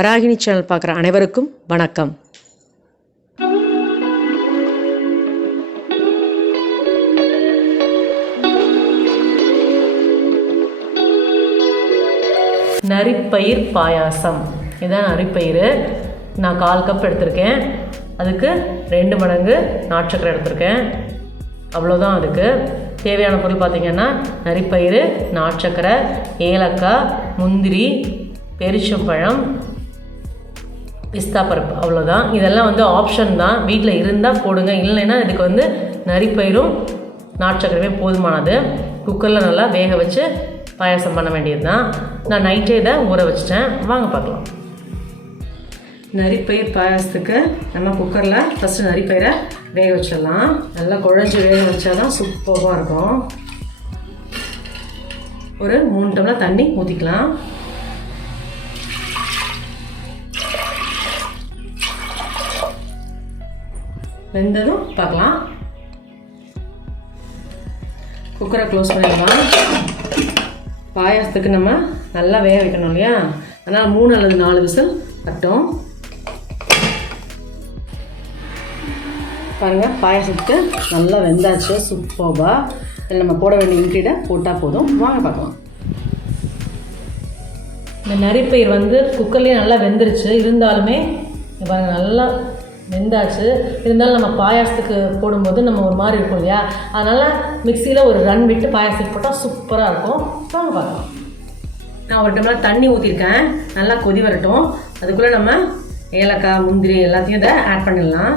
Varahini channel பார்க்குற அனைவருக்கும் வணக்கம். நரிப்பயிர் பாயாசம். இதுதான் நரிப்பயிறு. நான் 1/4 கப் எடுத்திருக்கேன். அதுக்கு 2 மடங்கு நாட்டு சக்கரை எடுத்திருக்கேன். அவ்வளோதான். அதுக்கு தேவையான பொருள் பார்த்திங்கன்னா நரிப்பயிறு, நாட்டு சக்கரை, ஏலக்காய், முந்திரி, பெரிச்சம்பழம், பிஸ்தா பருப்பு, அவ்வளோதான். இதெல்லாம் ஆப்ஷன் தான். வீட்டில் இருந்தால் போடுங்க, இல்லைன்னா இதுக்கு நரிப்பயிரும் நாட்டு சக்கரையுமே போதுமானது. குக்கரில் நல்லா வேக வச்சு பாயாசம் பண்ண வேண்டியது தான். நான் நைட்டே இதை ஊற வச்சிட்டேன். வாங்க பார்க்கலாம். நரிப்பயிர் பாயாசத்துக்கு நம்ம குக்கரில் ஃபஸ்ட்டு நரிப்பயிரை வேக வச்சிடலாம். நல்லா குழஞ்சி வேக வச்சா தான் சூப்பராக இருக்கும். ஒரு 3 டம்ளர் தண்ணி ஊற்றிக்கலாம். வெந்ததும் பார்க்கலாம். குக்கரை க்ளோஸ் பண்ணிடலாம். பாயாசத்துக்கு நம்ம நல்லா வேக வைக்கணும் இல்லையா, அதனால் 3 அல்லது 4 விசில் கட்டும். பாருங்கள், பாயாசத்துக்கு நல்லா வெந்தாச்சு சூப்பராக. இதில் நம்ம போட வேண்டிய இன்க்ரீடியன்ட் போட்டால் போதும். வாங்க பார்க்கலாம். இந்த நரிப்பயிர் குக்கர்லேயே நல்லா வெந்துருச்சு. இருந்தாலுமே பாருங்கள் நல்லா வெந்தாச்சு. இருந்தாலும் நம்ம பாயாசத்துக்கு போடும்போது நம்ம ஒரு மாதிரி இருக்கும் இல்லையா, அதனால் மிக்சியில் ஒரு ரன் விட்டு பாயாசத்துக்கு போட்டால் சூப்பராக இருக்கும். வாங்க பார்க்கலாம். நான் 1 டம்ளர் தண்ணி ஊற்றிருக்கேன். நல்லா கொதி வரட்டும். அதுக்குள்ளே நம்ம ஏலக்காய், முந்திரி எல்லாத்தையும் இதை ஆட் பண்ணிடலாம்.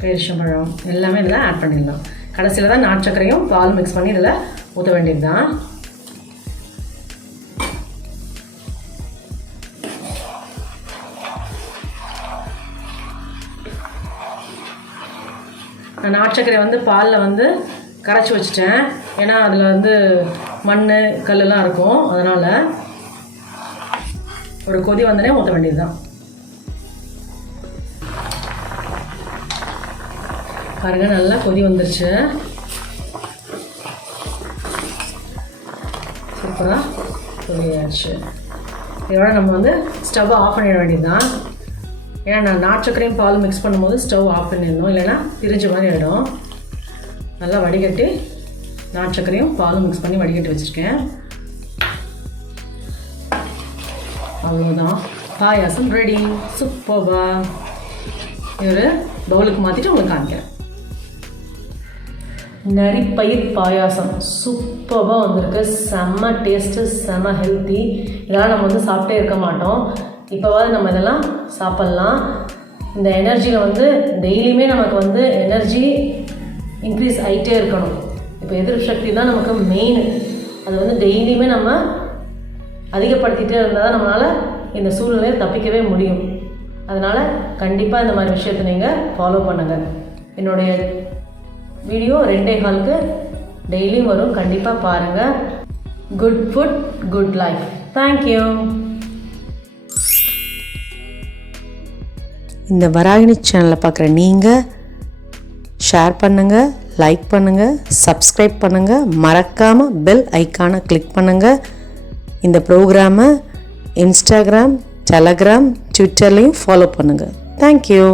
பெரிச்சம்பழம் எல்லாமே இதில் ஆட் பண்ணிடலாம். கடைசியில் தான் நாட்டு சக்கரையும் பால் மிக்ஸ் பண்ணி இதில் ஊற்ற வேண்டியது தான். நான் நாட்டு சக்கரை பாலில் கரைச்சி வச்சுட்டேன். ஏன்னா அதில் மண் கல்லெலாம் இருக்கும். அதனால் ஒரு கொதி வந்தோடனே ஊற்ற வேண்டியது தான். பாருங்கள், நல்லா கொதி வந்துருச்சு. சூப்பராக கொதியாச்சு. இதோட நம்ம ஸ்டவ்வை ஆஃப் பண்ணிட வேண்டியது தான். ஏன்னா நான் நாட்டு சக்கரையும் பால் மிக்ஸ் பண்ணும்போது ஸ்டவ் ஆஃப் பண்ணிடணும், இல்லைன்னா பிரிஞ்ச மாதிரி ஆகிடும். நல்லா வடிகட்டி நாட்டு சக்கரையும் பாலும் மிக்ஸ் பண்ணி வடிகட்டி வச்சுருக்கேன். அவ்வளோதான், பாயாசம் ரெடி. சூப்பராக ஒரு பவுலுக்கு மாற்றிட்டு உங்களுக்கு காமிக்கிறேன். நரிப்பயிர் பாயாசம் சூப்பராக வந்திருக்கு. செம்ம டேஸ்ட்டு, செம்ம ஹெல்த்தி. இதெல்லாம் நம்ம சாப்பிட்டே இருக்க மாட்டோம். இப்போவாது நம்ம இதெல்லாம் சாப்பிட்லாம். இந்த எனர்ஜியில் டெய்லியுமே நமக்கு எனர்ஜி இன்க்ரீஸ் ஆகிட்டே இருக்கணும். இப்போ எதிர்ப்பு சக்தி தான் நமக்கு மெயின். அது டெய்லியுமே நம்ம அதிகப்படுத்திகிட்டே இருந்தால் தான் நம்மளால் இந்த சூழ்நிலையை தப்பிக்கவே முடியும். அதனால் கண்டிப்பாக இந்த மாதிரி விஷயத்தை நீங்கள் ஃபாலோ பண்ணுங்கள். என்னுடைய வீடியோ 2:15க்கு டெய்லியும் வரும். கண்டிப்பாக பாருங்கள். Good food, good life. Thank you. இந்த வராகினி சேனலை பார்க்குற நீங்கள் ஷேர் பண்ணுங்கள், லைக் பண்ணுங்கள், சப்ஸ்கிரைப் பண்ணுங்கள். மறக்காமல் பெல் ஐக்கானை கிளிக் பண்ணுங்கள். இந்த ப்ரோக்ராமை இன்ஸ்டாகிராம், டெலகிராம், ட்விட்டர்லேயும் ஃபாலோ பண்ணுங்கள். தேங்க்யூ.